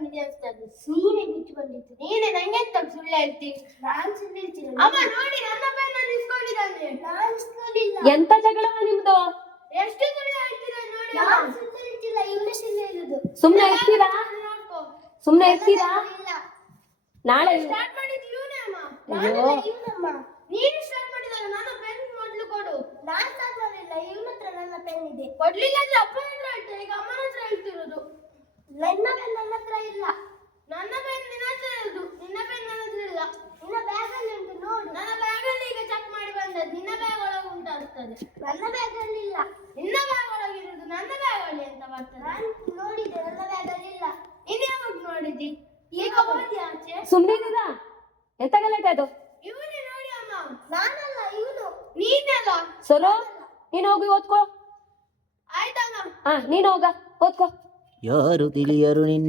ಬಿಚ್ಕೊಂಡಿದ್ದೆ ಅನ್ಸ್ತದೆ. ನೀನೇ ಬಿಚ್ಕೊಂಡಿದ್ದು. ನೀನೇ ನಂಗೆ ಎಂತ ಸುಳ್ಳು ಹೇಳ್ತೀವಿ? ನಾನು ಸುಳ್ಳು ಹೇಳ್ತೀನಿ. ಅಮ್ಮ ನೋಡಿ ನನ್ನ ಪೆನ್ ಇಸ್ಕೊಂಡಿದ್ದಾನೆ. ನಾನು ಇಸ್ಕೊಂಡಿಲ್ಲ. ಎಂತ ಜಗಳ ನಿಮ್ದು? ಎಷ್ಟು ಸುಳ್ಳು ಹೇಳ್ತೀರಾ ನೋಡಿ. ನಾನು ಸುಳ್ಳು ಹೇಳ್ತಿಲ್ಲ, ಇವನೇ ಸುಳ್ಳು ಹೇಳುದು. ಸುಮ್ನೆ ಇರ್ತೀರಾ? ಸುಮ್ನೆ ಇರ್ತೀರಾ? ನಾಳೆ ಸ್ಟಾರ್ಟ್ ಮಾಡಿದ್ದು ಇವನೇ ಅಮ್ಮ. ಅಯ್ಯೋ ಇವನಮ್ಮ. ನೀನು ಸ್ಟಾರ್ಟ್ ಮಾಡಿದಾಗ ನನ್ನ ಪೆನ್ ಮೊದಲು ಕೊಡು. ನಾನು ಸ್ಟಾರ್ಟ್ ಮಾಡಿಲ್ಲ, ಇವನ ಹತ್ರ ನನ್ನ ಪೆನ್ ಇದೆ. ಕೊಡ್ಲಿಲ್ಲ ಅಂದ್ರೆ ಅಪ್ಪನ ಹತ್ರ ಹೇಳ್ತೇನೆ, ಈಗ ಅಮ್ಮನ ಹತ್ರ ಹೇಳ್ತಿರೋದು. ನನ್ನ ಪೆನ್ ನನ್ನ ಹತ್ರ ಇಲ್ಲ. ನನ್ನ ಪೆನ್ ನಿನ್ನ ಹತ್ರ ಇರೋದು. ನಿನ್ನ ಪೆನ್ ನನ್ನ ಹತ್ರ ಇಲ್ಲ. ನಿನ್ನ ಬ್ಯಾಗ್ ಅಲ್ಲಿ ಉಂಟು ನೋಡು. ನನ್ನ ಬ್ಯಾಗ್ ಅಲ್ಲಿ ಈಗ ಚೆಕ್ ಮಾಡಿ ಬಂದದ್ದು. ನಿನ್ನ ಬ್ಯಾಗ್ ಒಳಗೆ ಉಂಟಾಗ್ತದೆ. ನನ್ನ ಬ್ಯಾಗ್ ಅಲ್ಲಿ ಇಲ್ಲ. ನಿನ್ನ ಬ್ಯಾಗ್ ಒಳಗೆ ಇರೋದು. ನನ್ನ ಬ್ಯಾಗ್ ಅಲ್ಲಿ ಎಂತ ಬರ್ತದೆ? ನಾನು ನೋಡಿದ್ದೆ, ನನ್ನ ಬ್ಯಾಗ್ ಅಲ್ಲಿ ಇಲ್ಲ. ಇನ್ನು ಯಾವಾಗ ನೋಡಿದ್ದಿ? ಈಗ ಹೋಗಿ ಆಚೆ. ಸುಮ್ನಿದ್ದೀರಾ? ಎಂತ ಗಲಾಟೆ ಅದು? ಇವನೇ ನೋಡಿ ಅಮ್ಮ. ನಾನಲ್ಲ, ಇವನು. ನೀನಲ್ಲ. ಸೋನು ನೀನು ಹೋಗಿ ಓದ್ಕೋ. ಆಯ್ತಮ್ಮ. ನೀನು ಹೋಗ ಓದ್ಕೋ. ಯಾರು ತಿಳಿಯರು ನಿನ್ನ